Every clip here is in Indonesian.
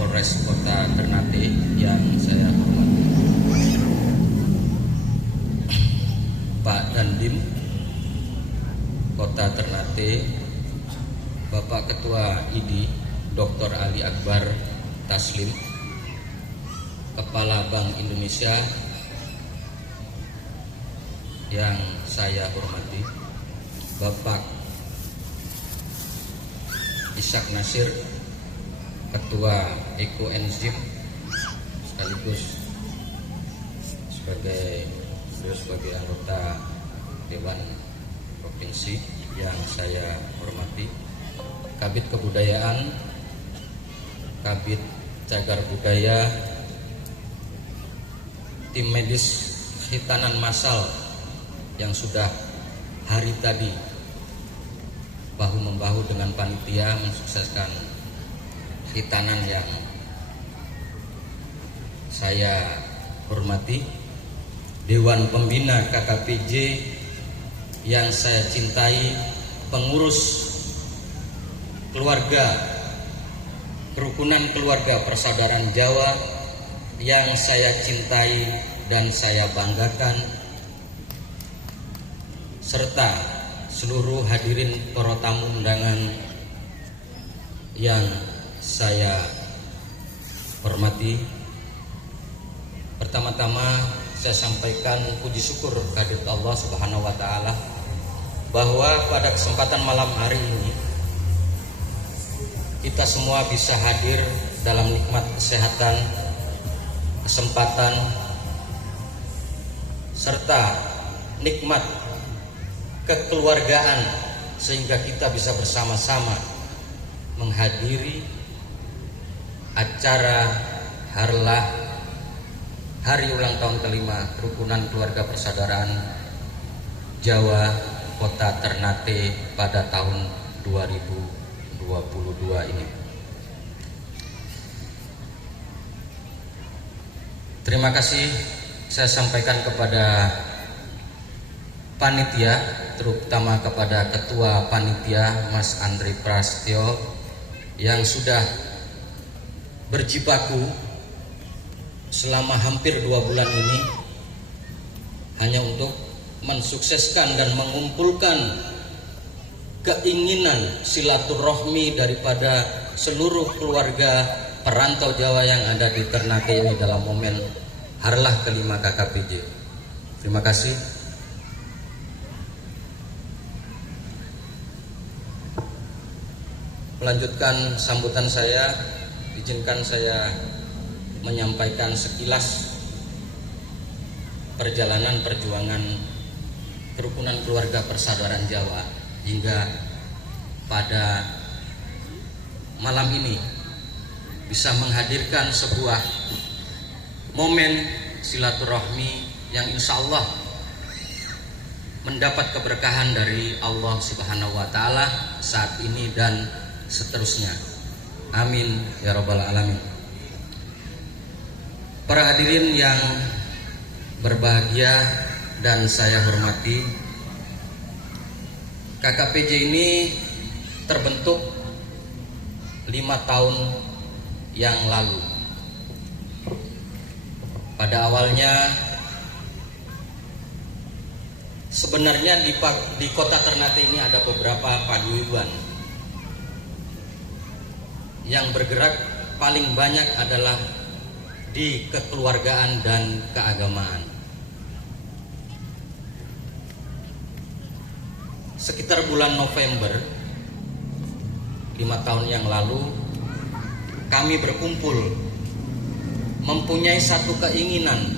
Polres Kota Ternate yang saya hormati, Pak Dandim Kota Ternate, Bapak Ketua ID Dr. Ali Akbar Taslim, Kepala Bank Indonesia yang saya hormati, Bapak Ishak Nasir, Ketua Ekoenzim sekaligus sebagai anggota Dewan Provinsi yang saya hormati, Kabid Kebudayaan, Kabid Cagar Budaya, tim medis hitanan massal yang sudah hari tadi bahu-membahu dengan panitia mensukseskan hitanan yang saya hormati, Dewan Pembina KKPJ yang saya cintai, pengurus keluarga Kerukunan Keluarga Persaudaraan Jawa yang saya cintai dan saya banggakan, serta seluruh hadirin para tamu undangan yang saya hormati. Pertama-tama saya sampaikan puji syukur kehadirat Allah Subhanahu wa taala bahwa pada kesempatan malam hari ini kita semua bisa hadir dalam nikmat kesehatan, kesempatan serta nikmat kekeluargaan, sehingga kita bisa bersama-sama menghadiri acara harlah hari ulang tahun kelima Kerukunan Keluarga Persaudaraan Jawa Kota Ternate pada tahun 2022 ini. Terima kasih saya sampaikan kepada panitia, terutama kepada Ketua Panitia Mas Andri Prasetyo yang sudah berjibaku selama hampir 2 bulan ini hanya untuk mensukseskan dan mengumpulkan keinginan silaturahmi daripada seluruh keluarga perantau Jawa yang ada di Ternate ini dalam momen harlah kelima KKPJ. Terima kasih. Melanjutkan sambutan saya, izinkan saya menyampaikan sekilas perjalanan perjuangan Kerukunan Keluarga Persaudaraan Jawa hingga pada malam ini bisa menghadirkan sebuah momen silaturahmi yang insya Allah mendapat keberkahan dari Allah Subhanahu wa taala saat ini dan seterusnya. Amin ya rabbal alamin. Para hadirin yang berbahagia dan saya hormati, KKPJ ini terbentuk 5 tahun yang lalu. Pada awalnya sebenarnya di Kota Ternate ini ada beberapa paguyuban. Yang bergerak paling banyak adalah di kekeluargaan dan keagamaan. Sekitar bulan November 5 tahun yang lalu kami berkumpul mempunyai satu keinginan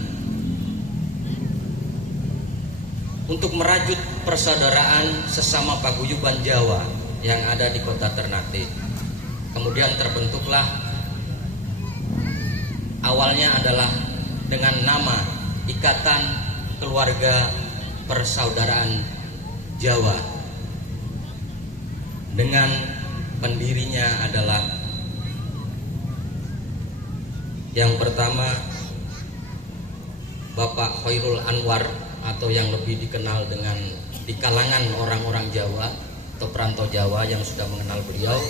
untuk merajut persaudaraan sesama paguyuban Jawa yang ada di Kota Ternate. Kemudian terbentuklah, awalnya adalah dengan nama Ikatan Keluarga Persaudaraan Jawa, dengan pendirinya adalah yang pertama Bapak Khairul Anwar, atau yang lebih dikenal dengan di kalangan orang-orang Jawa atau perantau Jawa yang sudah mengenal beliau,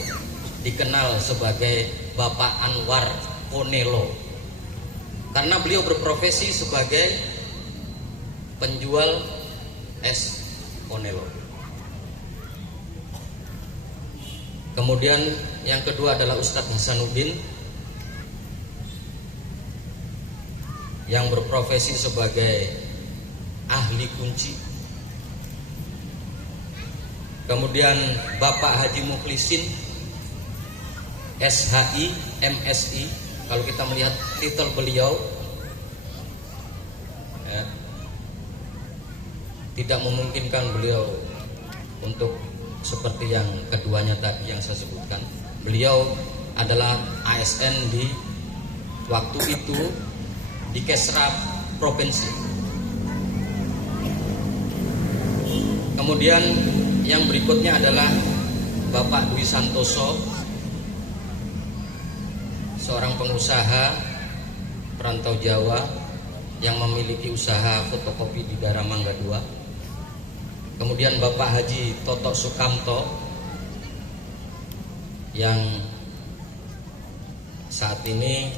dikenal sebagai Bapak Anwar Ponelo, karena beliau berprofesi sebagai penjual es Ponelo. Kemudian yang kedua adalah Ustadz Hasanuddin yang berprofesi sebagai ahli kunci. Kemudian Bapak Haji Mukhlisin SHI MSI, kalau kita melihat titel beliau ya, tidak memungkinkan beliau untuk seperti yang keduanya tadi yang saya sebutkan. Beliau adalah ASN di waktu itu di Kesra Provinsi. Kemudian yang berikutnya adalah Bapak Dwi Santoso, seorang pengusaha perantau Jawa yang memiliki usaha fotokopi di daerah Mangga II. Kemudian Bapak Haji Toto Sukamto yang saat ini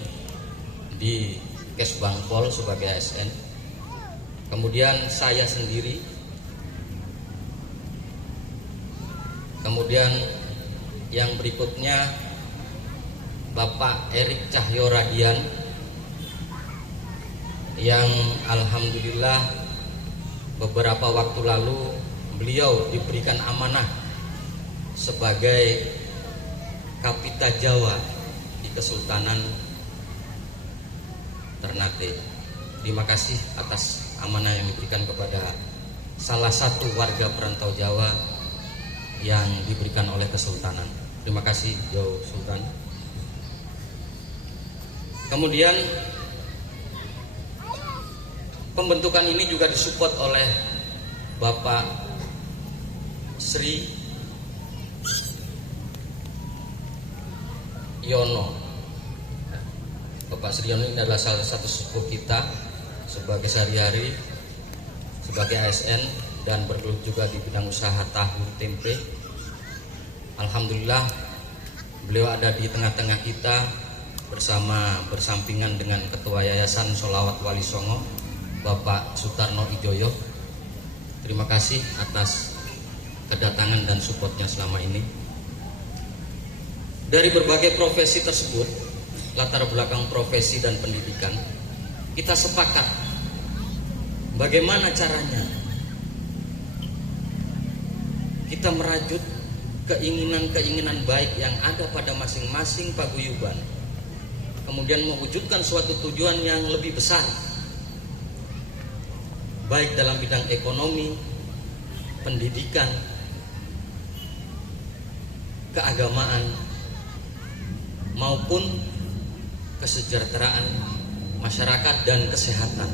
di Kesbangpol sebagai ASN. Kemudian saya sendiri. Kemudian yang berikutnya Bapak Erik Cahyo Radian yang alhamdulillah beberapa waktu lalu beliau diberikan amanah sebagai Kapita Jawa di Kesultanan Ternate. Terima kasih atas amanah yang diberikan kepada salah satu warga perantau Jawa yang diberikan oleh Kesultanan. Terima kasih Jauh Sultan. Kemudian pembentukan ini juga disupport oleh Bapak Sri Yono. Bapak Sri Yono ini adalah salah satu sepuh kita sebagai sehari-hari sebagai ASN dan bergelut juga di bidang usaha tahu tempe. Alhamdulillah beliau ada di tengah-tengah kita bersampingan dengan Ketua Yayasan Sholawat Wali Songo Bapak Sutarno Ijoyo. Terima kasih atas kedatangan dan supportnya selama ini. Dari berbagai profesi tersebut, latar belakang profesi dan pendidikan, kita sepakat bagaimana caranya kita merajut keinginan-keinginan baik yang ada pada masing-masing paguyuban, kemudian mewujudkan suatu tujuan yang lebih besar, baik dalam bidang ekonomi, pendidikan, keagamaan, maupun kesejahteraan masyarakat dan kesehatan.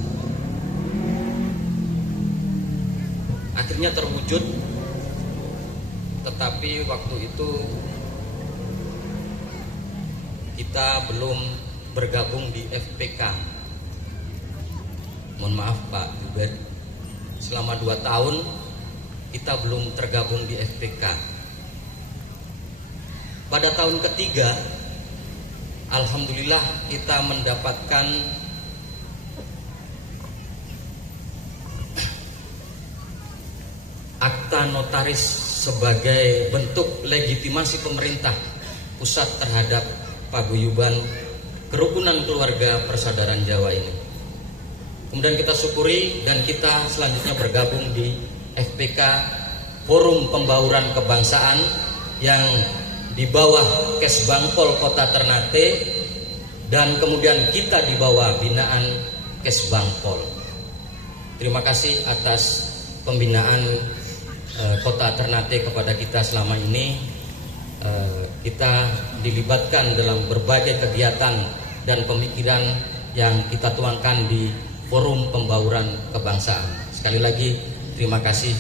Akhirnya terwujud, tetapi waktu itu kita belum bergabung di FPK. Mohon maaf Pak Dubed, selama 2 tahun kita belum tergabung di FPK. Pada tahun ketiga, alhamdulillah kita mendapatkan akta notaris sebagai bentuk legitimasi pemerintah pusat terhadap paguyuban kerukunan keluarga persaudaraan Jawa ini. Kemudian kita syukuri dan kita selanjutnya bergabung di FPK, Forum Pembauran Kebangsaan, yang di bawah Kesbangpol Kota Ternate, dan kemudian kita di bawah binaan Kesbangpol. Terima kasih atas pembinaan Kota Ternate kepada kita selama ini. Kita dilibatkan dalam berbagai kegiatan dan pemikiran yang kita tuangkan di Forum Pembauran Kebangsaan. Sekali lagi terima kasih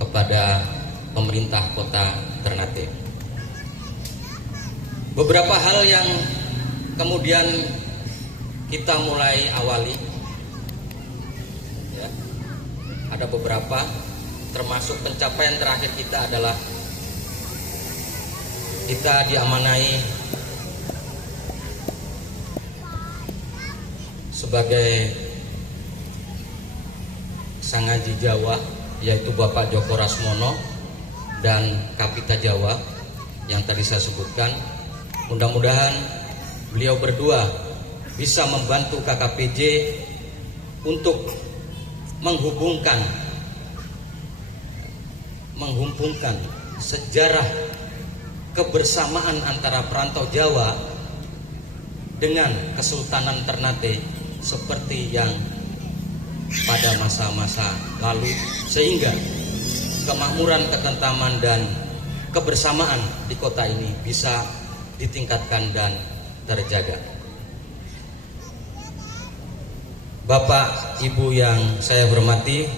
kepada pemerintah Kota Ternate. Beberapa hal yang kemudian kita mulai awali, ya, ada beberapa, termasuk pencapaian terakhir kita adalah kita diamanai sebagai Sangaji Jawa, yaitu Bapak Joko Rasmono dan Kapita Jawa yang tadi saya sebutkan. Mudah-mudahan beliau berdua bisa membantu KKPJ untuk menghubungkan sejarah kebersamaan antara perantau Jawa dengan Kesultanan Ternate seperti yang pada masa-masa lalu, sehingga kemakmuran, ketentraman dan kebersamaan di kota ini bisa ditingkatkan dan terjaga. Bapak Ibu yang saya hormati,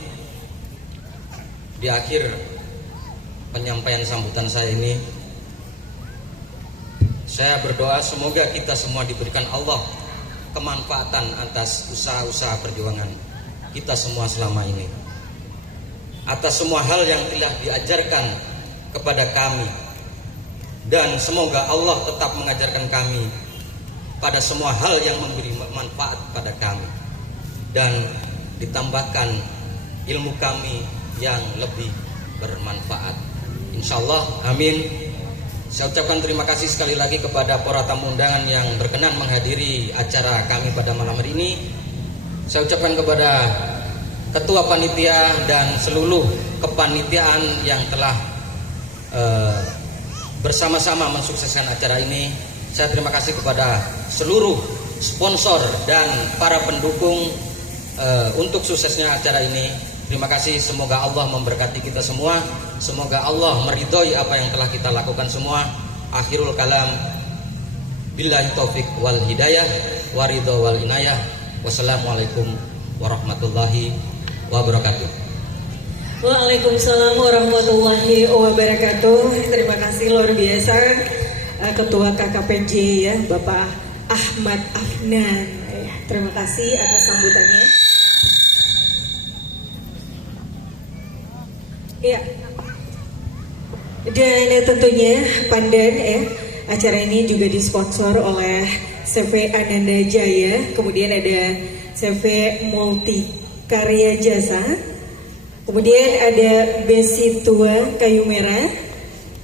di akhir penyampaian sambutan saya ini, saya berdoa semoga kita semua diberikan Allah kemanfaatan atas usaha-usaha perjuangan kita semua selama ini, atas semua hal yang telah diajarkan kepada kami, dan semoga Allah tetap mengajarkan kami pada semua hal yang memberi manfaat pada kami dan ditambahkan ilmu kami yang lebih bermanfaat, insyaallah, amin. Saya ucapkan terima kasih sekali lagi kepada para tamu undangan yang berkenan menghadiri acara kami pada malam hari ini. Saya ucapkan kepada Ketua Panitia dan seluruh kepanitiaan yang telah bersama-sama mensukseskan acara ini. Saya terima kasih kepada seluruh sponsor dan para pendukung untuk suksesnya acara ini. Terima kasih, semoga Allah memberkati kita semua. Semoga Allah meridhoi apa yang telah kita lakukan semua. Akhirul kalam, billahi taufik wal hidayah, waridho wal inayah. Wassalamualaikum warahmatullahi wabarakatuh. Waalaikumsalam warahmatullahi wabarakatuh. Terima kasih luar biasa Ketua KKPJ ya, Bapak Ahmad Afnan. Terima kasih atas sambutannya. Ya. Dan tentunya Pandan ya, acara ini juga disponsor oleh CV Ananda Jaya, kemudian ada CV Multi Karya Jasa, kemudian ada Besi Tua Kayu Merah,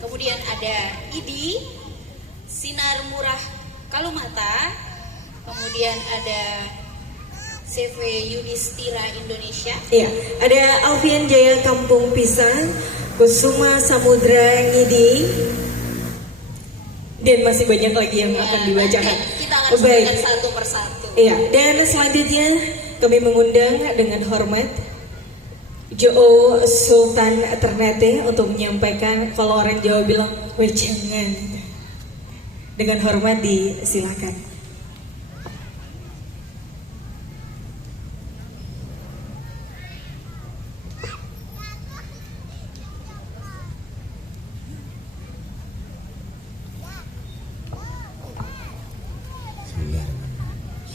kemudian ada IDI Sinar Murah Kalumata, kemudian ada CV Yudhistira Indonesia. Iya, ada Alfian Jaya Kampung Pisang, Kusuma Samudra Ngidi, dan masih banyak lagi yang akan dibacakan. Kita akan sebutkan satu persatu. Iya, dan selanjutnya kami mengundang dengan hormat Jo Sultan Ternate untuk menyampaikan, kalau orang Jawa bilang wejangan. Dengan hormat disilakan.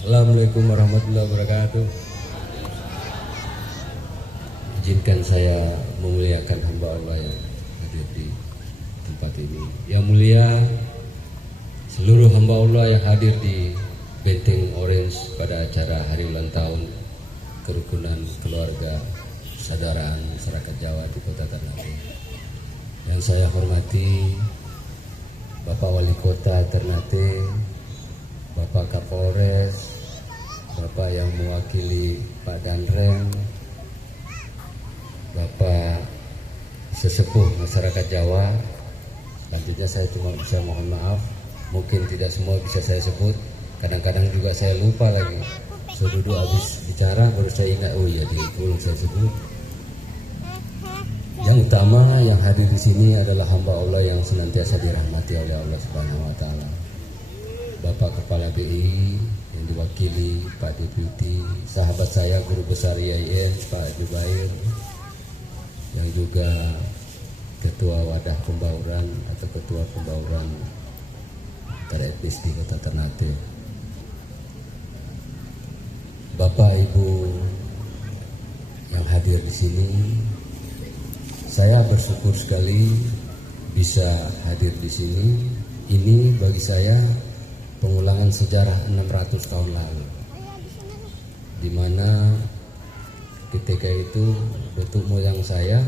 Assalamualaikum warahmatullahi wabarakatuh. Izinkan saya memuliakan hamba Allah yang hadir di tempat ini. Yang mulia seluruh hamba Allah yang hadir di Benteng Orange pada acara hari ulang tahun Kerukunan Keluarga Persaudaraan Masyarakat Jawa di Kota Ternate. Yang saya hormati Bapak Wali Kota Ternate, Bapak Kapolres, Bapak yang mewakili Pak Danrem, Bapak sesepuh masyarakat Jawa. Selanjutnya saya cuma bisa mohon maaf, mungkin tidak semua bisa saya sebut, kadang-kadang juga saya lupa lagi. Saya duduk habis bicara baru saya ingat, oh iya belum saya sebut. Yang utama yang hadir di sini adalah hamba Allah yang senantiasa dirahmati oleh Allah Subhanahu wa taala. Bapak Kepala BI yang diwakili Pak Deputi, sahabat saya Guru Besar IAIN Pak Jubair, yang juga Ketua Wadah Pembauran atau Ketua Pembauran Teretnis di Kota Ternate, Bapak Ibu yang hadir di sini, saya bersyukur sekali bisa hadir di sini bagi saya pengulangan sejarah 600 tahun lalu, di mana ketika itu datuk moyang saya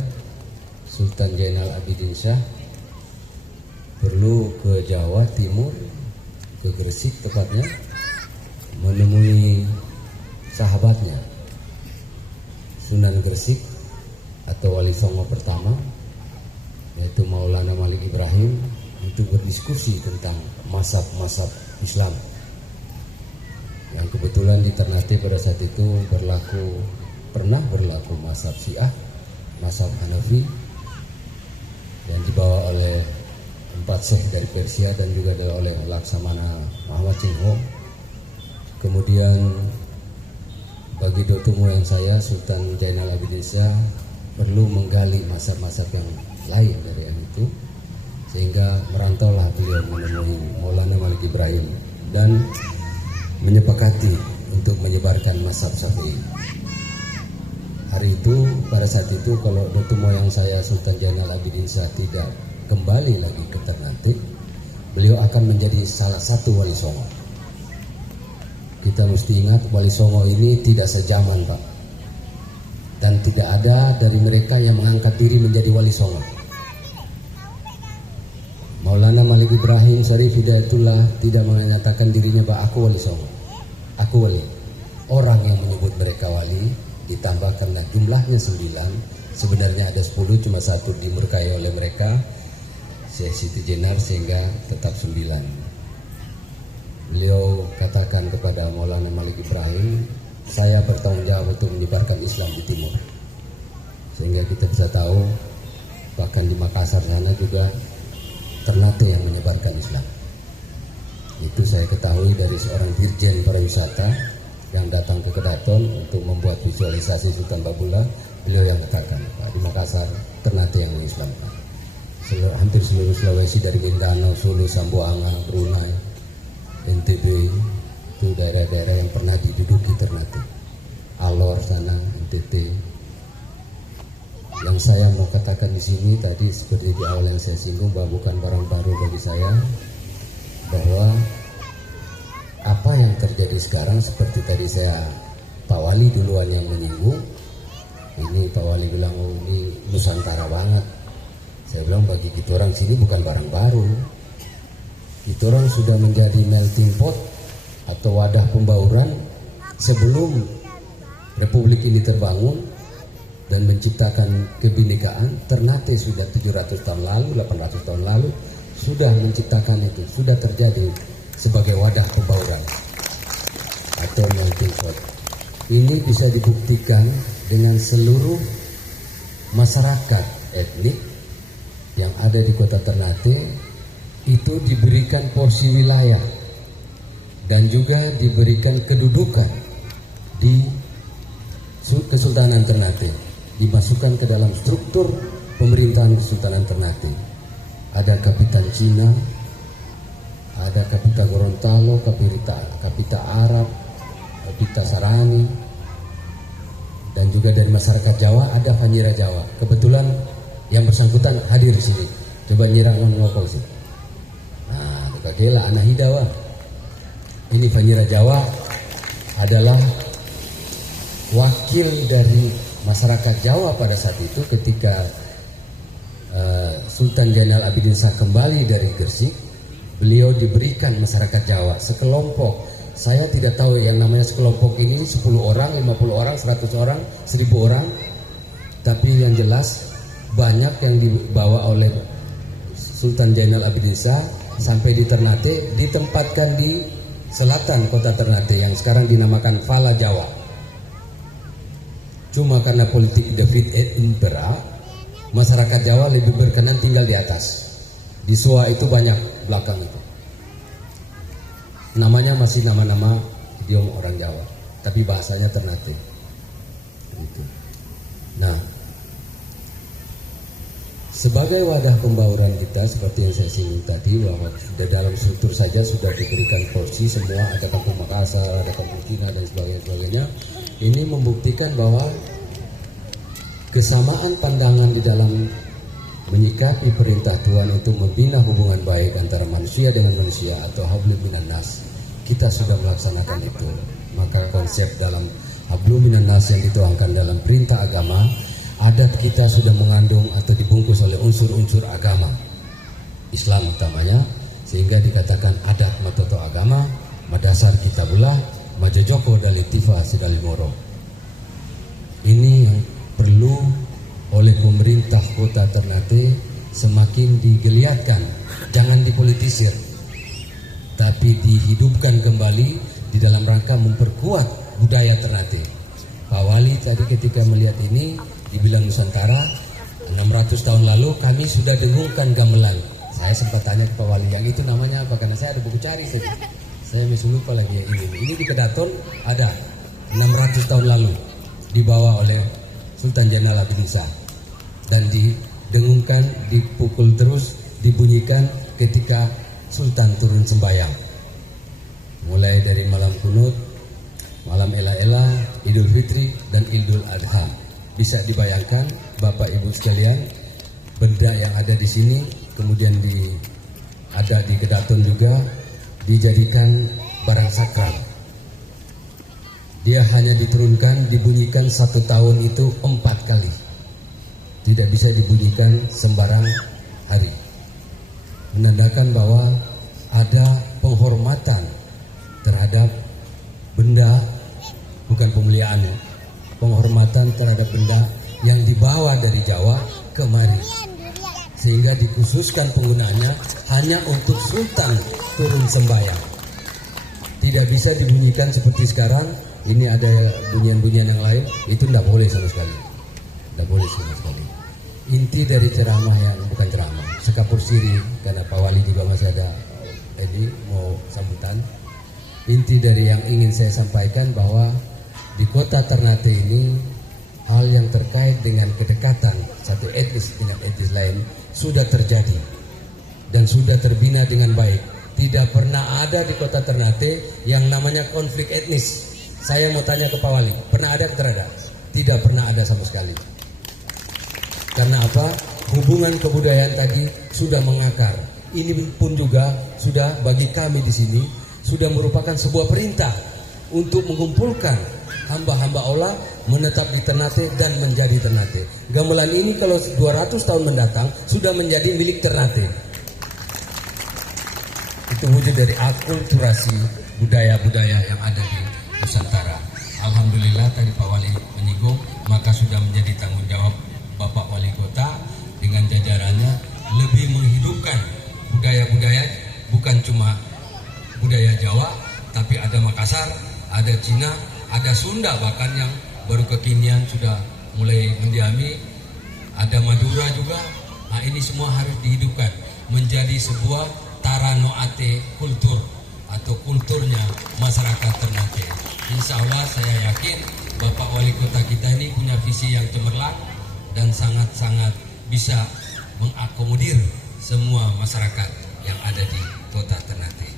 Sultan Jainal Abidin Shah perlu ke Jawa Timur, ke Gresik tepatnya, menemui sahabatnya Sunan Gresik atau Wali Songo pertama, yaitu Maulana Malik Ibrahim, untuk berdiskusi tentang mazhab-mazhab Islam yang kebetulan di Ternate pada saat itu pernah berlaku mazhab Syiah, mazhab Hanafi, yang dibawa oleh 4 syekh dari Persia dan juga oleh Laksamana Muhammad Cengho. Kemudian bagi datuk moyang saya Sultan Jainal Abidin Shah perlu menggali mazhab-mazhab yang lain dari yang itu, sehingga merantaulah beliau menemui Maulana Malik Ibrahim dan menyepakati untuk menyebarkan mazhab Syafi'i. Hari itu, pada saat itu, kalau datuk moyang saya Sultan Jainal Abidin Shah tidak kembali lagi ke Ternate, beliau akan menjadi salah satu wali songo. Kita mesti ingat, wali songo ini tidak sejaman, Pak, dan tidak ada dari mereka yang mengangkat diri menjadi wali songo. Maulana Malik Ibrahim Syarif Hidayatullah tidak menyatakan dirinya bahwa aku wali songo, aku wali. Orang yang menyebut mereka wali ditambah karena jumlahnya 9, sebenarnya ada 10, cuma 1 dimurkai oleh mereka, Syekh Siti Jenar, sehingga tetap 9. Beliau katakan kepada Maulana Malik Ibrahim, saya bertanggung jawab untuk menyebarkan Islam di timur, sehingga kita bisa tahu bahkan di Makassar sana juga Ternate yang menyebarkan Islam. Itu saya ketahui dari seorang dirjen pariwisata yang datang ke Kedaton untuk membuat visualisasi Sultan Babula. Beliau yang katakan, Pak, di Makassar Ternate yang mengislamkan. Hampir seluruh Sulawesi dari Mindanao, Sulu, Sambuanga, Brunei, NTB, itu daerah-daerah yang pernah diduduki Ternate. Alor sana, NTT. Yang saya mau katakan di sini tadi seperti di awal yang saya singgung, bahwa bukan barang baru bagi saya, bahwa apa yang terjadi sekarang seperti tadi Pak Wali duluan yang menyinggung. Ini Pak Wali bilang, oh ini Nusantara banget. Saya bilang bagi kita orang sini bukan barang baru. Kita orang sudah menjadi melting pot atau wadah pembauran sebelum Republik ini terbangun dan menciptakan kebinekaan. Ternate sudah 700 tahun lalu, 800 tahun lalu sudah menciptakan itu, sudah terjadi sebagai wadah pembauran atau melting pot. Ini bisa dibuktikan dengan seluruh masyarakat etnik yang ada di kota Ternate itu diberikan porsi wilayah dan juga diberikan kedudukan di Kesultanan Ternate, dimasukkan ke dalam struktur pemerintahan Kesultanan Ternate. Ada Kapitan Cina, ada Kapita Gorontalo, Kapita Arab, Kapita Sarani, dan juga dari masyarakat Jawa ada Fanyira Jawa. Kebetulan yang bersangkutan hadir di sini. Coba nyirang ngokol sih. Nah, kagela anak hidawa. Ini Fanyira Jawa adalah wakil dari masyarakat Jawa pada saat itu ketika Sultan Jainal Abidin Shah kembali dari Gresik. Beliau diberikan masyarakat Jawa sekelompok. Saya tidak tahu yang namanya sekelompok ini 10 orang, 50 orang, 100 orang, 1000 orang. Tapi yang jelas banyak yang dibawa oleh Sultan Jainal Abidin Shah sampai di Ternate, ditempatkan di selatan kota Ternate yang sekarang dinamakan Fala Jawa. Cuma karena politik David et Impera, masyarakat Jawa lebih berkenan tinggal di atas. Di Soa itu banyak belakang itu. Namanya masih nama-nama idiom orang Jawa, tapi bahasanya Ternate. Gitu. Nah, sebagai wadah pembauran kita seperti yang saya singgung tadi, bahwa sudah dalam struktur saja sudah diberikan porsi semua, ada kampung Makassar, ada kampung Cina dan sebagainya. Ini membuktikan bahwa kesamaan pandangan di dalam menyikapi perintah Tuhan untuk membina hubungan baik antara manusia dengan manusia atau hablum minan nas, kita sudah melaksanakan itu. Maka konsep dalam hablum minan nas yang dituangkan dalam perintah agama, adat kita sudah mengandung atau dibungkus oleh unsur-unsur agama Islam utamanya, sehingga dikatakan adat matoto agama, madasar kitabullah, majojoko dalitifa sidalimoro. Ini yang perlu oleh pemerintah Kota Ternate semakin digeliatkan, jangan dipolitisir, tapi dihidupkan kembali di dalam rangka memperkuat budaya Ternate. Pak Wali tadi ketika melihat ini dibilang Nusantara, 600 tahun lalu kami sudah dengungkan gamelan. Saya sempat tanya ke Pak Wali, yang itu namanya apa? Karena saya ada buku cari tadi. Saya masih lupa lagi yang ini. Ini di Kedaton ada 600 tahun lalu dibawa oleh Sultan Jainal Abidin Shah dan didengungkan, dipukul terus, dibunyikan ketika Sultan turun sembahyang. Mulai dari malam kunut, malam ela-ela, Idul Fitri dan Idul Adha. Bisa dibayangkan Bapak Ibu sekalian, benda yang ada di sini kemudian ada di Kedaton juga dijadikan barang sakral. Dia hanya diturunkan, dibunyikan 1 tahun itu 4 kali. Tidak bisa dibunyikan sembarang hari. Menandakan bahwa ada penghormatan terhadap benda, bukan pemuliaan, penghormatan terhadap benda yang dibawa dari Jawa kemari. Sehingga dikhususkan penggunaannya hanya untuk Sultan turun sembahyang. Tidak bisa dibunyikan seperti sekarang. Ini ada bunyian-bunyian yang lain, itu tidak boleh sama sekali. Tidak boleh sama sekali. Inti dari ceramah yang bukan ceramah, sekapur siri, karena Pak Wali juga masih ada ini mau sambutan. Inti dari yang ingin saya sampaikan bahwa di Kota Ternate ini hal yang terkait dengan kedekatan satu etnis dengan etnis lain sudah terjadi dan sudah terbina dengan baik. Tidak pernah ada di Kota Ternate yang namanya konflik etnis. Saya mau tanya ke Pak Wali, pernah ada atau tidak ada? Tidak pernah ada sama sekali. Karena apa? Hubungan kebudayaan tadi sudah mengakar. Ini pun juga sudah bagi kami di sini sudah merupakan sebuah perintah untuk mengumpulkan hamba-hamba Allah menetap di Ternate dan menjadi Ternate. Gamelan ini kalau 200 tahun mendatang sudah menjadi milik Ternate. Itu wujud dari akulturasi budaya-budaya yang ada di Nusantara. Alhamdulillah tadi Pak Wali menyinggung, maka sudah menjadi tanggung jawab Bapak Wali Kota dengan jajarannya lebih menghidupkan budaya-budaya, bukan cuma budaya Jawa, tapi ada Makassar, ada Cina, ada Sunda bahkan yang baru kekinian sudah mulai mendiami, ada Madura juga. Nah ini semua harus dihidupkan menjadi sebuah taranoate kultur atau kulturnya masyarakat Ternate. Insya Allah saya yakin Bapak Wali Kota kita ini punya visi yang cemerlang dan sangat-sangat bisa mengakomodir semua masyarakat yang ada di Kota Ternate.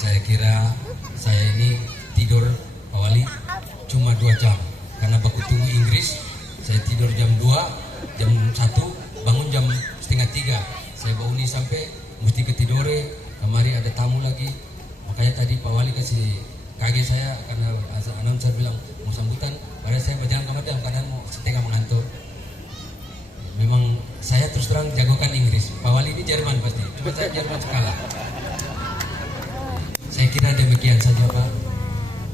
Saya kira saya ini tidur Pak Wali cuma 2 jam karena baku tunggu Inggris. Saya tidur jam 2, jam 1 bangun jam setengah 3. Saya bangun sampai mesti ketidore, kemari ada tamu lagi. Makanya tadi Pak Wali kasih kaget saya karena announcer bilang mau sambutan, padahal saya berjalan kamar dalam keadaan mau setengah mengantuk. Memang saya terus terang jagokan Inggris. Pak Wali ini Jerman pasti, cuma saya Jerman kalah. Saya kira demikian saja Pak.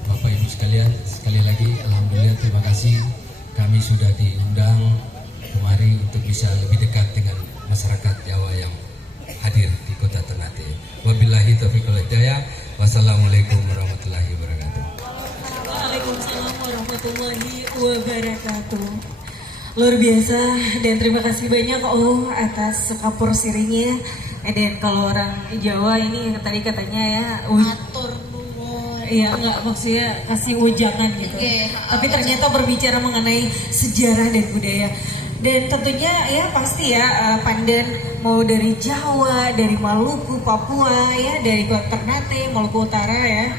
Bapak Ibu sekalian, sekali lagi alhamdulillah terima kasih kami sudah diundang kemari untuk bisa lebih dekat dengan masyarakat Jawa yang hadir di Kota Ternate. Wabillahi taufiq wal hidayah. Wassalamualaikum warahmatullahi wabarakatuh. Waalaikumsalam warahmatullahi wabarakatuh. Luar biasa dan terima kasih banyak atas sekapur sirinya. Dan kalau orang Jawa ini tadi katanya ya Atur nuwun. Iya enggak maksudnya kasih ujangan gitu. Tapi ternyata berbicara mengenai sejarah dan budaya. Dan tentunya ya pasti ya Pandan mau dari Jawa, dari Maluku, Papua ya, dari Ternate, Maluku Utara ya.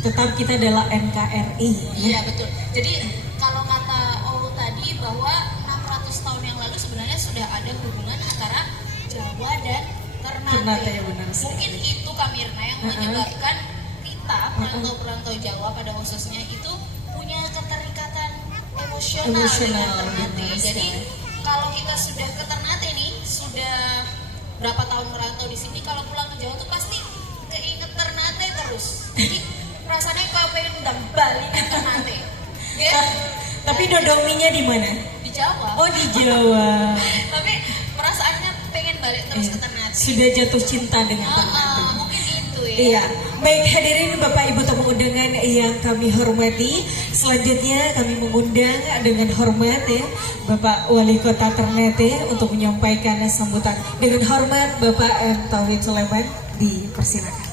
Tetap kita adalah NKRI. Iya betul. Jadi kalau kata tadi bahwa 600 tahun yang lalu sebenarnya sudah ada hubungan antara Ternate ya benar sekali. Mungkin itu Kak Mirna yang menyebabkan kita perantau-perantau Jawa pada khususnya itu punya keterikatan emosional dengan Ternate. Jadi kalau kita sudah ke Ternate nih, sudah berapa tahun merantau di sini, kalau pulang ke Jawa tuh pasti keinget Ternate terus. Jadi rasanya kalau pengen balik ke Ternate. Ya, Tapi dodominya di mana? di Jawa. Oh di Jawa. Tapi perasaannya pengen balik terus ke Ternate. Sudah jatuh cinta dengan Ternate. Mungkin itu ya. Iya, baik hadirin Bapak Ibu tamu undangan yang kami hormati. Selanjutnya kami mengundang dengan hormat ya Bapak Wali Kota Ternate untuk menyampaikan sambutan. Dengan hormat Bapak M. Tauhid Sulaiman, dipersilakan.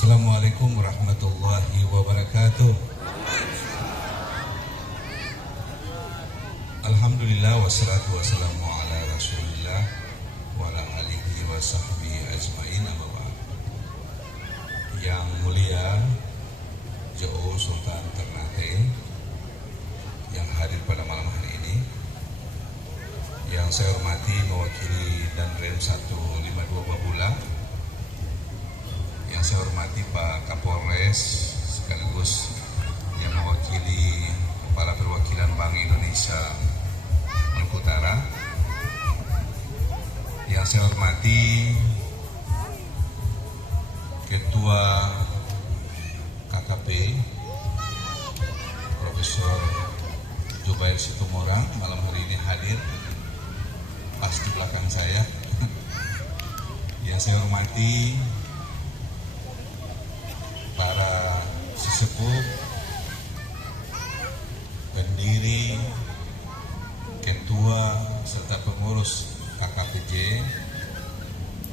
Assalamualaikum warahmatullahi wabarakatuh. Alhamdulillah wassalatu wassalamu ala rasulillah wa ala alihi wa sahbihi ajma'in, amma ba'd. Yang mulia JO Sultan Ternate yang hadir pada malam hari ini, yang saya hormati mewakili Danrem 152 Babula, yang saya hormati Pak Kapolres sekaligus yang mewakili kepala perwakilan Bank Indonesia Maluku Utara, yang saya hormati Ketua KKP Profesor Jubair Situmorang malam hari ini hadir pas di belakang saya. Yang saya hormati para sesepuh, pendiri, ketua, serta pengurus KKPJ,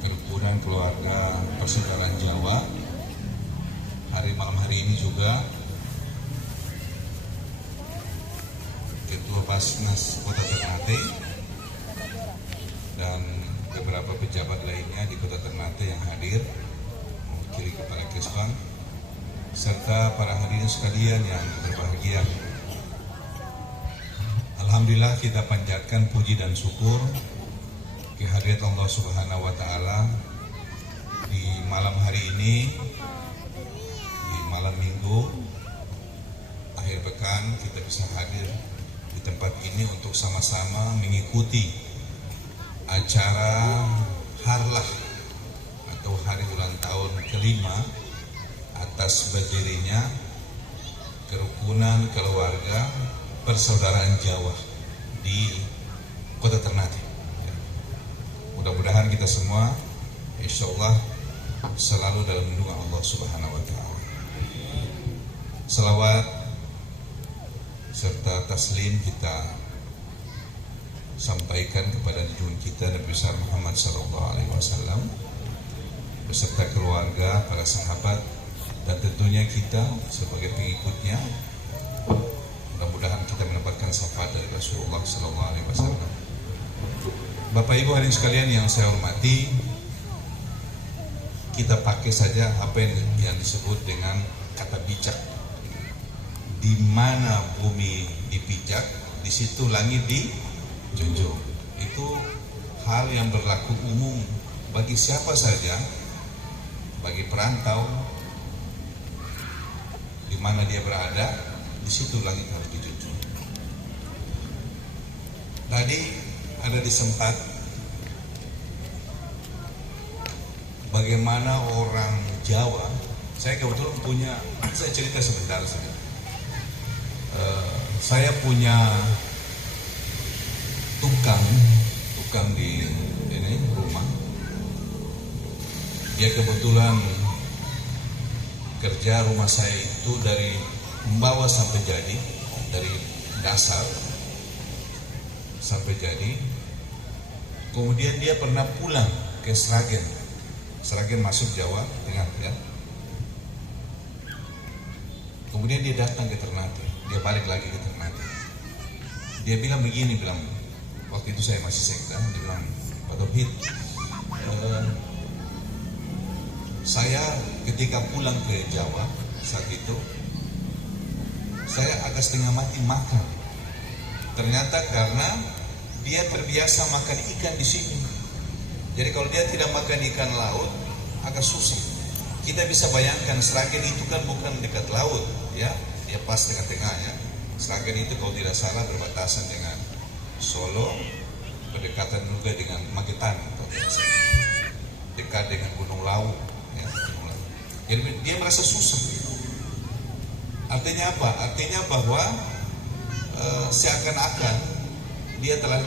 Kerukunan Keluarga Persaudaraan Jawa. Malam hari ini juga Ketua Basnas Kota Ternate dan beberapa pejabat lainnya di Kota Ternate yang hadir, mewakili Kepala Kesbang, serta para hadirin sekalian yang berbahagia. Alhamdulillah kita panjatkan puji dan syukur kehadirat Allah Subhanahu wa taala di malam hari ini, di malam Minggu akhir pekan, kita bisa hadir di tempat ini untuk sama-sama mengikuti acara Harlah atau hari ulang tahun kelima atas berdirinya Kerukunan Keluarga Persaudaraan Jawa di Kota Ternate. Mudah-mudahan kita semua insya Allah selalu dalam lindungan Allah Subhanahu wa taala. Selawat serta taslim kita sampaikan kepada junjungan kita Nabi besar Muhammad SAW beserta keluarga, para sahabat, dan tentunya kita sebagai pengikutnya. Mudah-mudahan kita mendapatkan syafaat dari Rasulullah SAW. Bapak Ibu hadirin sekalian yang saya hormati, kita pakai saja apa yang disebut dengan kata bijak. Di mana bumi dipijak, di situ langit dijunjung. Itu hal yang berlaku umum bagi siapa saja, bagi perantau, di mana dia berada, di situ langit harus dijunjung. Tadi ada di sempat bagaimana orang Jawa. Saya kebetulan punya, saya cerita sebentar saja. Saya punya tukang di ini rumah. Dia kebetulan kerja rumah saya itu dari membawa sampai jadi, dari dasar sampai jadi. Kemudian dia pernah pulang ke Sragen. Sragen masuk Jawa Tengah ya. Kemudian dia datang ke Ternate, dia balik lagi ke Ternate. Dia bilang begini, waktu itu saya masih sekda, dia bilang, Pak Tauhid, saya ketika pulang ke Jawa saat itu, saya agak setengah mati makan. Ternyata karena dia terbiasa makan ikan di sini. Jadi kalau dia tidak makan ikan laut, agak susah. Kita bisa bayangkan Sragen itu kan bukan dekat laut, ya, dia pas tengah-tengahnya. Sragen itu kalau tidak salah berbatasan dengan Solo, berdekatan juga dengan Magetan, dekat dengan Gunung Lawu. Ya, Gunung Lawu. Jadi dia merasa susah. Artinya apa? Artinya bahwa seakan-akan dia telah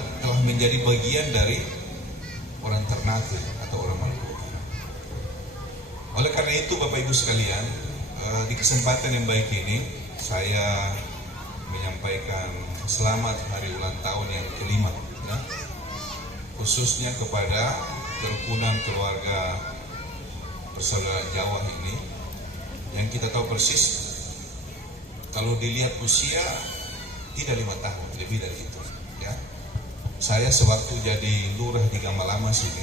menjadi bagian dari orang Ternate atau orang Maluku. Oleh karena itu Bapak Ibu sekalian, di kesempatan yang baik ini saya menyampaikan selamat hari ulang tahun yang kelima, ya, khususnya kepada kerukunan keluarga persaudaraan Jawa ini, yang kita tahu persis kalau dilihat usia tidak 5 tahun, lebih dari itu, ya. Saya sewaktu jadi lurah di Gamalama sini,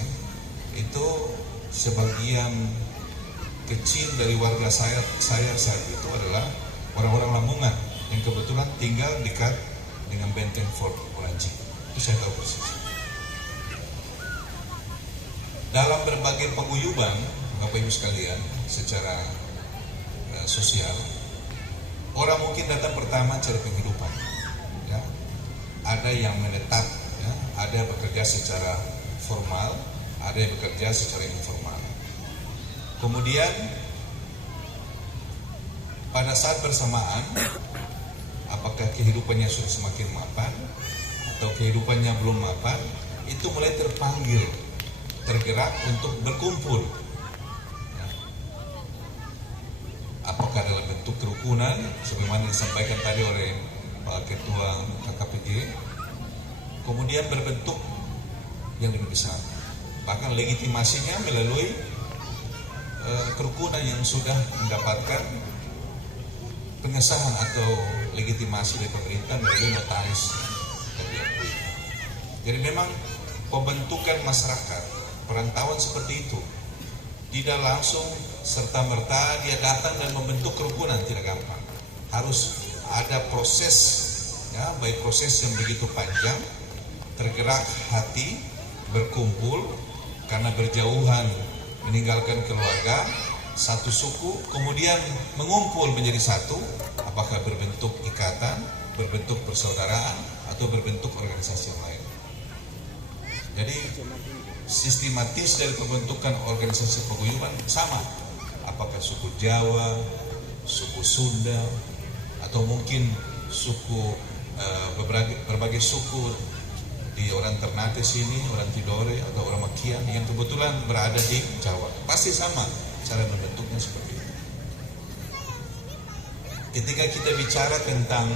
itu sebagian kecil dari warga saya saat itu adalah orang-orang Lamongan yang kebetulan tinggal dekat dengan benteng Fort Uranji. Itu saya tahu persis. Dalam berbagai paguyuban, Bapak Ibu sekalian, secara sosial, orang mungkin datang pertama cari penghidupan, ya. Ada yang menetap, ya. Ada yang bekerja secara formal, ada yang bekerja secara informal. Kemudian pada saat bersamaan, apakah kehidupannya sudah semakin mapan atau kehidupannya belum mapan, itu mulai terpanggil, tergerak untuk berkumpul, ya. Apakah dalam bentuk kerukunan sebagaimana disampaikan tadi oleh Pak Ketua KKPG, kemudian berbentuk yang lebih besar, bahkan legitimasinya melalui kerukunan yang sudah mendapatkan pengesahan atau legitimasi dari pemerintah melalui notaris yang diakui. Jadi memang pembentukan masyarakat perantauan seperti itu tidak langsung serta-merta dia datang dan membentuk kerukunan, tidak gampang. Harus ada proses, ya, baik proses yang begitu panjang, tergerak hati, berkumpul karena berjauhan, meninggalkan keluarga, satu suku, kemudian mengumpul menjadi satu, apakah berbentuk ikatan, berbentuk persaudaraan, atau berbentuk organisasi yang lain. Jadi sistematis dari pembentukan organisasi paguyuban sama, apakah suku Jawa, suku Sunda, atau mungkin suku berbagai suku di orang Ternate sini, orang Tidore atau orang Makian yang kebetulan berada di Jawa, pasti sama cara membentuknya seperti itu. Ketika kita bicara tentang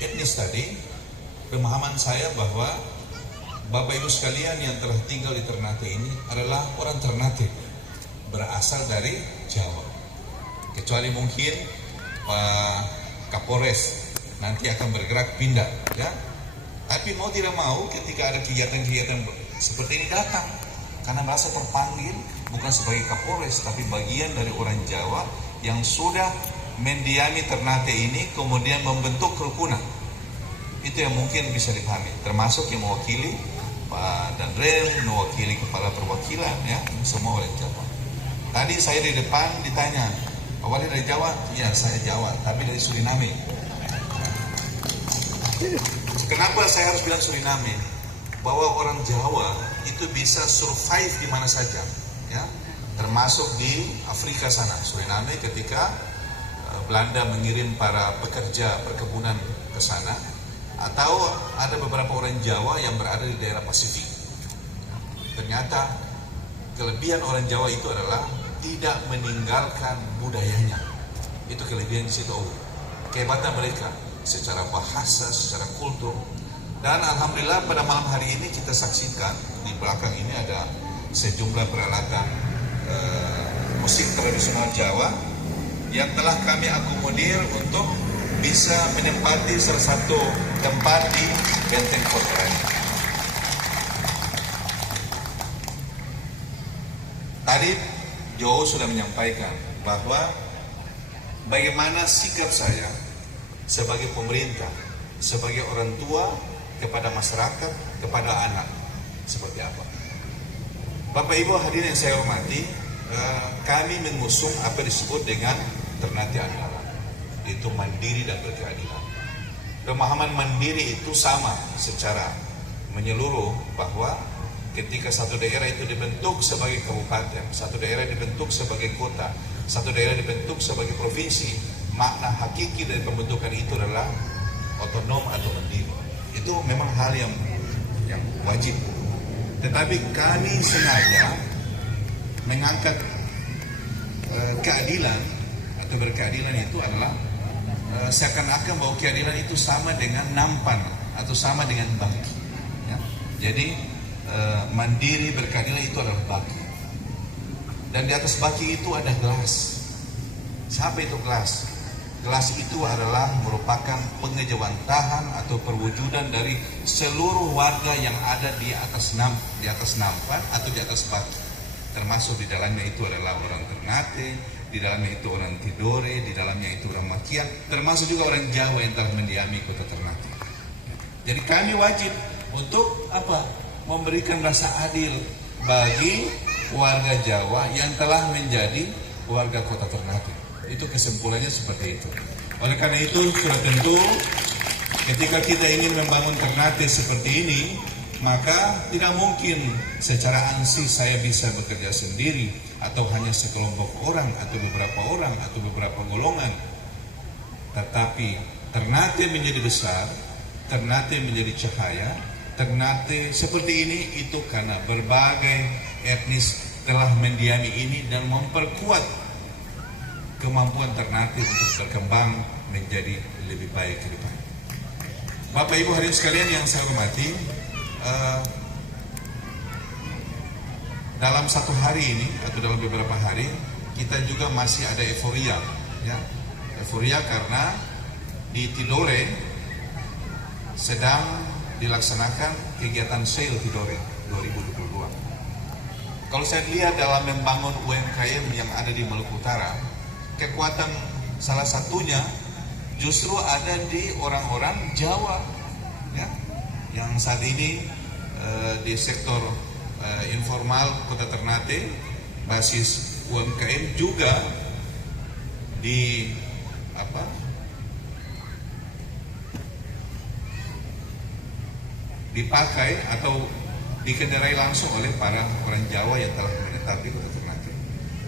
etnis tadi, pemahaman saya bahwa Bapak Ibu sekalian yang telah tinggal di Ternate ini adalah orang Ternate, berasal dari Jawa. Kecuali mungkin Pak Kapolres nanti akan bergerak pindah, ya. Tapi mau tidak mau ketika ada kegiatan-kegiatan seperti ini datang karena merasa terpanggil bukan sebagai Kapolres tapi bagian dari orang Jawa yang sudah mendiami Ternate ini kemudian membentuk kerukunan. Itu yang mungkin bisa dipahami, termasuk yang mewakili Pak Danrem, mewakili kepala perwakilan, ya, semua orang Jawa. Tadi saya di depan ditanya, Pak Wali dari Jawa? Ya, saya Jawa, tapi dari Suriname. Kenapa saya harus bilang Suriname? Bahwa orang Jawa itu bisa survive di mana saja, ya, termasuk di Afrika sana, Suriname, ketika Belanda mengirim para pekerja perkebunan ke sana, atau ada beberapa orang Jawa yang berada di daerah Pasifik. Ternyata kelebihan orang Jawa itu adalah tidak meninggalkan budayanya. Itu kelebihan di situ, kehebatan mereka secara bahasa, secara kultur. Dan alhamdulillah pada malam hari ini kita saksikan di belakang ini ada sejumlah peralatan musik tradisional Jawa yang telah kami akomodir untuk bisa menempati salah satu tempat di Benteng Fort Uranji. Tadi Joe sudah menyampaikan bahwa bagaimana sikap saya sebagai pemerintah, sebagai orang tua kepada masyarakat, kepada anak, seperti apa. Bapak Ibu hadirin yang saya hormati, kami mengusung apa disebut dengan Ternate Adil, itu mandiri dan berkeadilan. Pemahaman mandiri itu sama secara menyeluruh bahwa ketika satu daerah itu dibentuk sebagai kabupaten, satu daerah dibentuk sebagai kota, satu daerah dibentuk sebagai provinsi, makna hakiki dari pembentukan itu adalah otonom atau mandiri. Itu memang hal yang wajib. Tetapi kami sengaja mengangkat keadilan atau berkeadilan itu adalah seakan-akan bahwa keadilan itu sama dengan nampan atau sama dengan baki. Ya. Jadi mandiri berkeadilan itu adalah baki. Dan di atas baki itu ada gelas. Siapa itu gelas? Gelas itu adalah merupakan pengejawantahan atau perwujudan dari seluruh warga yang ada di atas nampan atau di atas baki. Termasuk di dalamnya itu adalah orang Ternate, di dalamnya itu orang Tidore, di dalamnya itu orang Makian, termasuk juga orang Jawa yang telah mendiami kota Ternate. Jadi kami wajib untuk apa? Memberikan rasa adil bagi warga Jawa yang telah menjadi warga kota Ternate. Itu kesimpulannya seperti itu. Oleh karena itu sudah tentu ketika kita ingin membangun Ternate seperti ini, maka tidak mungkin secara ansih saya bisa bekerja sendiri atau hanya sekelompok orang atau beberapa golongan. Tetapi Ternate menjadi besar, Ternate menjadi cahaya, Ternate seperti ini itu karena berbagai etnis telah mendiami ini dan memperkuat kemampuan Ternate untuk berkembang menjadi lebih baik ke depan. Bapak Ibu hadirin sekalian yang saya hormati, dalam satu hari ini atau dalam beberapa hari kita juga masih ada euforia, ya. Euforia karena di Tidore sedang dilaksanakan kegiatan sale Tidore 2022. Kalau saya lihat dalam membangun UMKM yang ada di Maluku Utara, kekuatan salah satunya justru ada di orang-orang Jawa, ya, yang saat ini di sektor informal kota Ternate basis UMKM juga dipakai atau dikendarai langsung oleh para orang Jawa yang telah menetap di kota Ternate.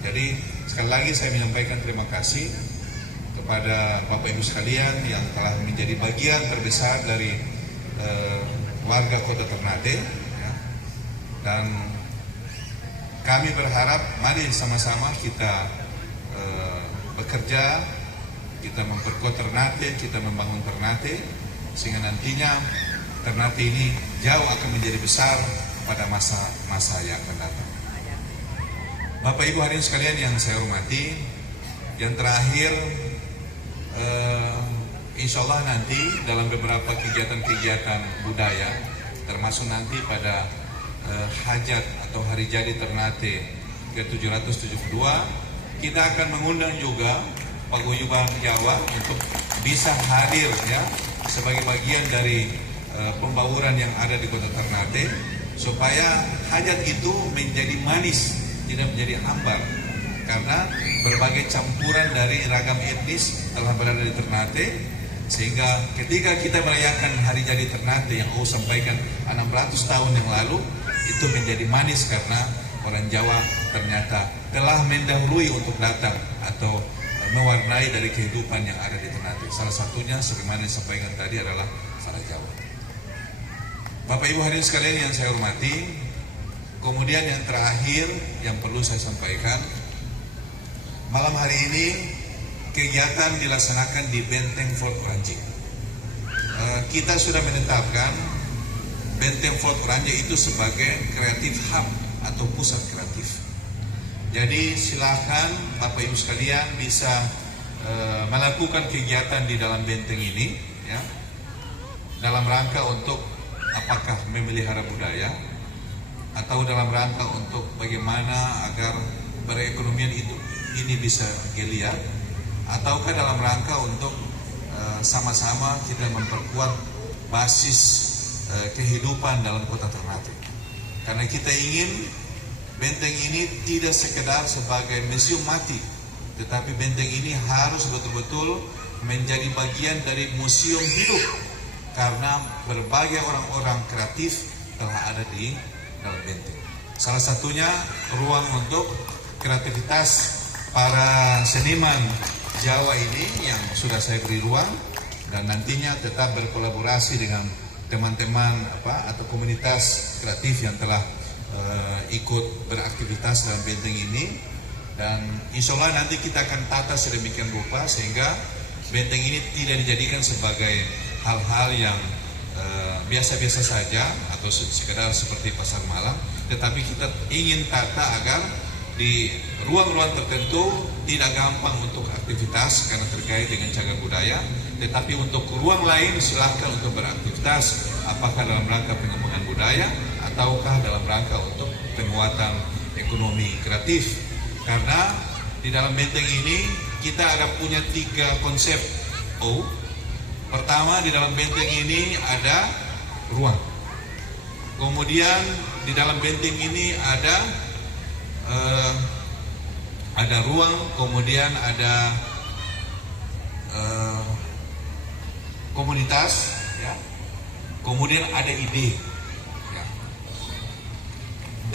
Jadi sekali lagi saya menyampaikan terima kasih kepada Bapak Ibu sekalian yang telah menjadi bagian terbesar dari warga kota Ternate, ya. Dan kami berharap mari sama-sama kita bekerja, kita memperkuat Ternate, kita membangun Ternate sehingga nantinya Ternate ini jauh akan menjadi besar pada masa yang akan datang. Bapak Ibu hadirin sekalian yang saya hormati, yang terakhir insya Allah nanti dalam beberapa kegiatan-kegiatan budaya, termasuk nanti pada hajat atau hari jadi Ternate ke-772, kita akan mengundang juga paguyuban Jawa untuk bisa hadir, ya, sebagai bagian dari pembauran yang ada di kota Ternate, supaya hajat itu menjadi manis, tidak menjadi hambar, karena berbagai campuran dari ragam etnis telah berada di Ternate, sehingga ketika kita merayakan hari jadi Ternate yang sampaikan 600 tahun yang lalu, itu menjadi manis karena orang Jawa ternyata telah mendahului untuk datang atau mewarnai dari kehidupan yang ada di Ternate. Salah satunya sebagaimana disampaikan tadi adalah Salah Jawa. Bapak Ibu hadirin sekalian yang saya hormati, kemudian yang terakhir yang perlu saya sampaikan, malam hari ini kegiatan dilaksanakan di Benteng Fort Oranjing. Kita sudah menetapkan Benteng Fort Oranjing itu sebagai kreatif hub atau pusat kreatif. Jadi silakan Bapak Ibu sekalian bisa melakukan kegiatan di dalam benteng ini, ya, dalam rangka untuk apakah memelihara budaya atau dalam rangka untuk bagaimana agar perekonomian ini bisa geliat, ataukah dalam rangka untuk sama-sama kita memperkuat basis kehidupan dalam kota Ternate. Karena kita ingin benteng ini tidak sekedar sebagai museum mati, tetapi benteng ini harus betul-betul menjadi bagian dari museum hidup, karena berbagai orang-orang kreatif telah ada di dalam benteng. Salah satunya ruang untuk kreativitas para seniman Jawa ini yang sudah saya beri ruang, dan nantinya tetap berkolaborasi dengan teman-teman atau komunitas kreatif yang telah ikut beraktivitas dalam benteng ini. Dan insya Allah nanti kita akan tata sedemikian rupa sehingga benteng ini tidak dijadikan sebagai hal-hal yang biasa-biasa saja atau sekedar seperti pasar malam, tetapi kita ingin tata agar di ruang-ruang tertentu tidak gampang untuk aktivitas karena terkait dengan cagar budaya, tetapi untuk ruang lain silahkan untuk beraktivitas, apakah dalam rangka pengembangan budaya ataukah dalam rangka untuk penguatan ekonomi kreatif. Karena di dalam benteng ini kita ada punya 3 konsep O. Pertama, di dalam benteng ini ada ruang. Kemudian di dalam benteng ini ada ruang, kemudian ada komunitas, ya. Kemudian ada ide. Ya.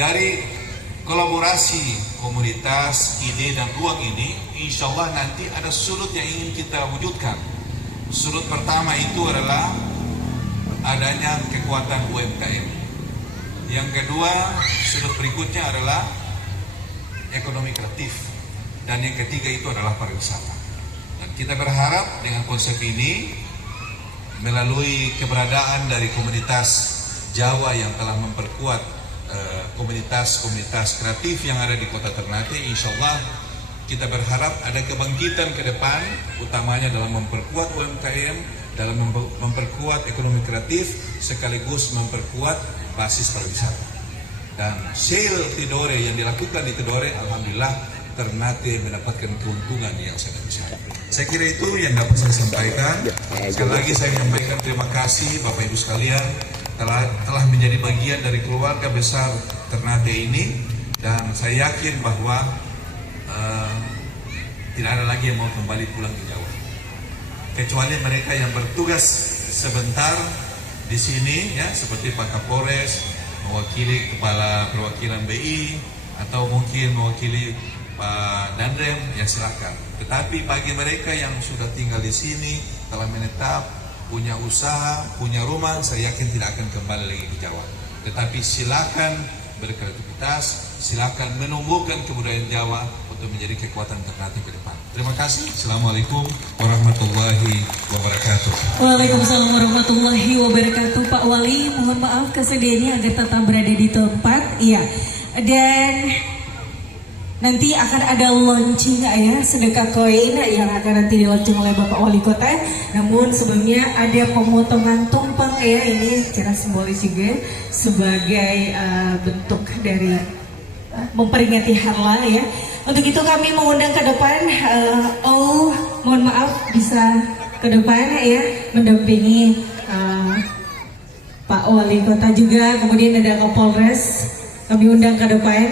Dari kolaborasi komunitas, ide, dan ruang ini, insya Allah nanti ada sudut yang ingin kita wujudkan. Sudut pertama itu adalah adanya kekuatan UMKM. Yang kedua, sudut berikutnya adalah ekonomi kreatif. Dan yang ketiga itu adalah pariwisata. Dan kita berharap dengan konsep ini, melalui keberadaan dari komunitas Jawa yang telah memperkuat komunitas-komunitas kreatif yang ada di kota Ternate, insya Allah kita berharap ada kebangkitan ke depan, utamanya dalam memperkuat UMKM, dalam memperkuat ekonomi kreatif, sekaligus memperkuat basis pariwisata. Dan sale Tidore yang dilakukan di Tidore, alhamdulillah Ternate mendapatkan keuntungan yang sangat besar. Saya kira itu yang dapat saya sampaikan. Sekali lagi saya menyampaikan terima kasih Bapak Ibu sekalian telah menjadi bagian dari keluarga besar Ternate ini, dan saya yakin bahwa tidak ada lagi yang mau kembali pulang ke Jawa, kecuali mereka yang bertugas sebentar di sini, ya, seperti Pak Kapolres mewakili Kepala Perwakilan BI atau mungkin mewakili Pak Dandrem, ya silakan. Tetapi bagi mereka yang sudah tinggal di sini, telah menetap, punya usaha, punya rumah, saya yakin tidak akan kembali lagi ke Jawa. Tetapi silakan berkreativitas, silakan menumbuhkan kebudayaan Jawa untuk menjadi kekuatan Ternate ke depan. Terima kasih. Assalamualaikum warahmatullahi wabarakatuh. Waalaikumsalam warahmatullahi wabarakatuh. Pak Wali, mohon maaf kesediaannya agar tetap berada di tempat. Iya. Dan nanti akan ada launching ya, sedekah koin yang akan nanti di-launching oleh Bapak Wali Kota. Namun sebelumnya ada pemotongan tumpeng ya, ini secara simbolis juga sebagai bentuk dari memperingati Harla ya. Untuk itu kami mengundang ke depan, mohon maaf bisa ke depan ya, mendampingi Pak Wali Kota juga, kemudian ada Kapolres, kami undang ke depan.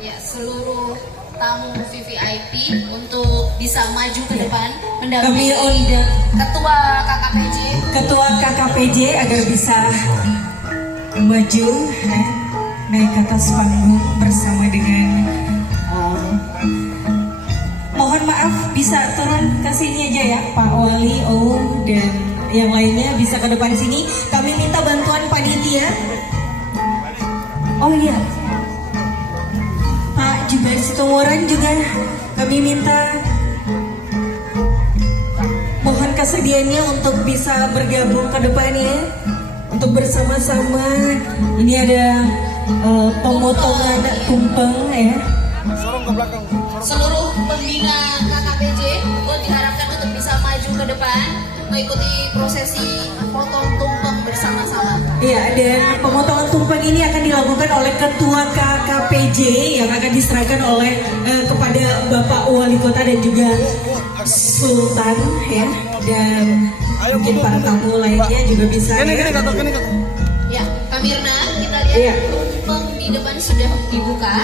Ya, seluruh tamu VVIP untuk bisa maju ke depan mendampingi Kami undang Ketua KKPJ agar bisa maju naik ke atas panggung bersama dengan mohon maaf bisa turun ke sini aja ya Pak Wali, dan yang lainnya bisa ke depan sini. Kami minta bantuan panitia. Oh iya, Pak Jubair Situmorang juga kami minta mohon kesediaannya untuk bisa bergabung ke depan ya, untuk bersama-sama. Ini ada pemotongan tumpeng ya. seluruh pembina KKPJ itu diharapkan untuk bisa maju ke depan mengikuti prosesi potong tumpeng bersama-sama. Iya, dan pemotongan tumpeng ini akan dilakukan oleh Ketua KKPJ yang akan diserahkan oleh kepada Bapak Wali Kota dan juga Sultan ya, dan mungkin para tamu lainnya juga bisa ya. Ya, Kak Mirna, kita lihat Iya. tumpeng di depan sudah dibuka.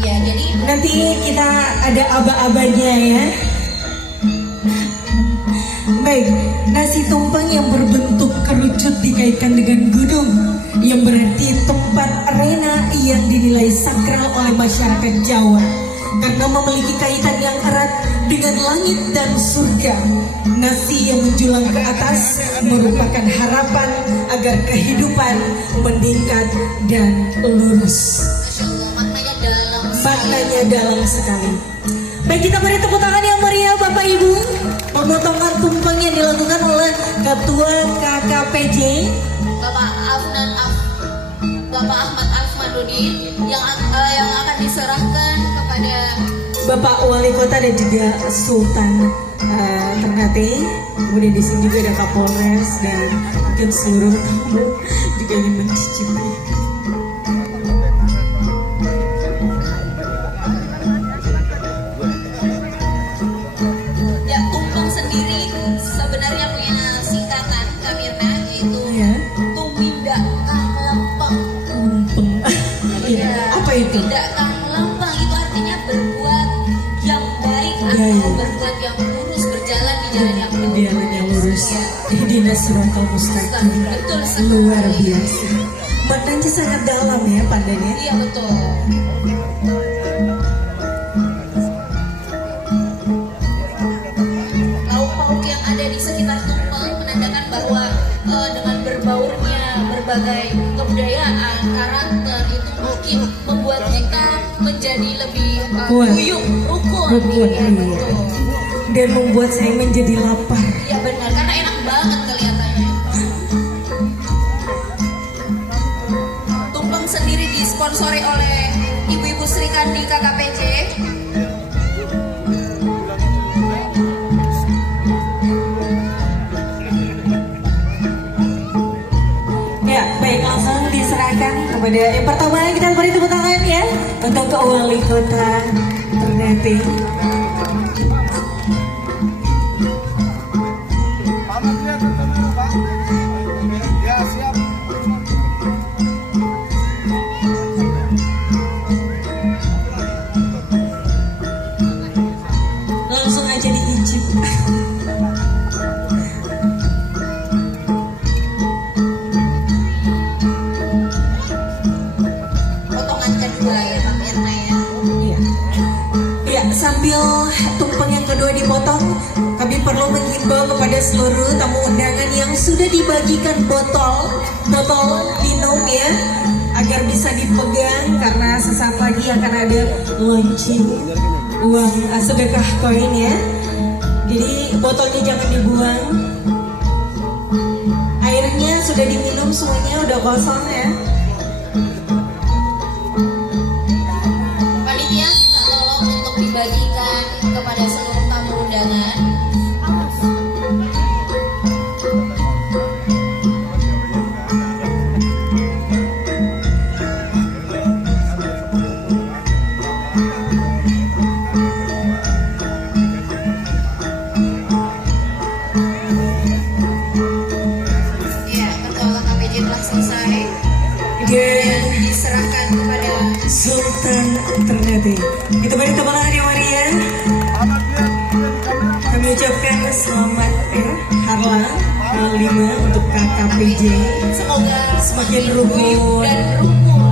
Ya, jadi Nanti kita ada aba-abanya ya. Baik, nasi tumpeng yang berbentuk kerucut dikaitkan dengan gunung, yang berarti tempat arena yang dinilai sakral oleh masyarakat Jawa karena memiliki kaitan yang erat dengan langit dan surga. Nasi yang menjulang ke atas merupakan harapan agar kehidupan meningkat dan lurus. Masya Allah, maknanya dalam Maknanya dalam sekali. Baik, kita beri tepuk tangan yang meriah Bapak Ibu. Pemotongan tumpeng yang dilakukan oleh Ketua KKPJ Bapak Ahmad Afmadudin yang akan diserahkan kepada Bapak Wali Kota dan juga Sultan Ternate. Kemudian di sini juga ada Kapolres dan mungkin seluruh tamu juga ingin mencicipi. ya tumpeng sendiri sebenarnya punya singkatan Kak Mirna, yaitu Ya. Tumindak Kang Lempeng. Tumpeng. Iya. Apa itu? Tidak Kang Lempeng itu artinya berbuat yang baik Baik. atau berbuat yang lurus, berjalan di jalan yang lurus. Jalan yang lurus. Ya. Ihdina siratal mustaqim. Betul sekali. Luar biasa. Maknanya sangat dalam ya pandannya. Iya betul. Lauk-pauk yang ada di sekitar tumpeng menandakan bahwa dengan berbaurnya berbagai kebudayaan, karakter itu mungkin membuat kita menjadi lebih Kuat. guyup, rukun. Rukun, Iya, iya. betul. Dan membuat saya menjadi lapar. Iya benar, karena enak banget kelihatannya. Tumpeng sendiri disponsori oleh Ibu-Ibu Sri Kandi KKPJ. Ya, baik, langsung diserahkan kepada yang pertama kita beri tepuk tangan ya untuk ke Wali Kota Ternate. Langsung aja diicip. Potongan kedua ya Pak Mirna ya. Iya. Ya, sambil tumpeng yang kedua dipotong, kami perlu menghimbau kepada seluruh tamu undangan yang sudah dibagikan botol minum ya, agar bisa dipegang karena sesaat lagi akan ada launching uang sedekah koin ya. Jadi botolnya jangan dibuang. Airnya sudah diminum semuanya, udah kosong ya. Panitia kita tolong untuk dibagikan kepada seluruh tamu undangan. Ya, ketua KKPJ telah selesai. Dan Diserahkan kepada Sultan Ternate. Kita beri tepuk tangan yang meriah. Kami ucapkan selamat ya, Harla ke-5 untuk KKPJ. semoga Semakin guyup rukun. dan rukun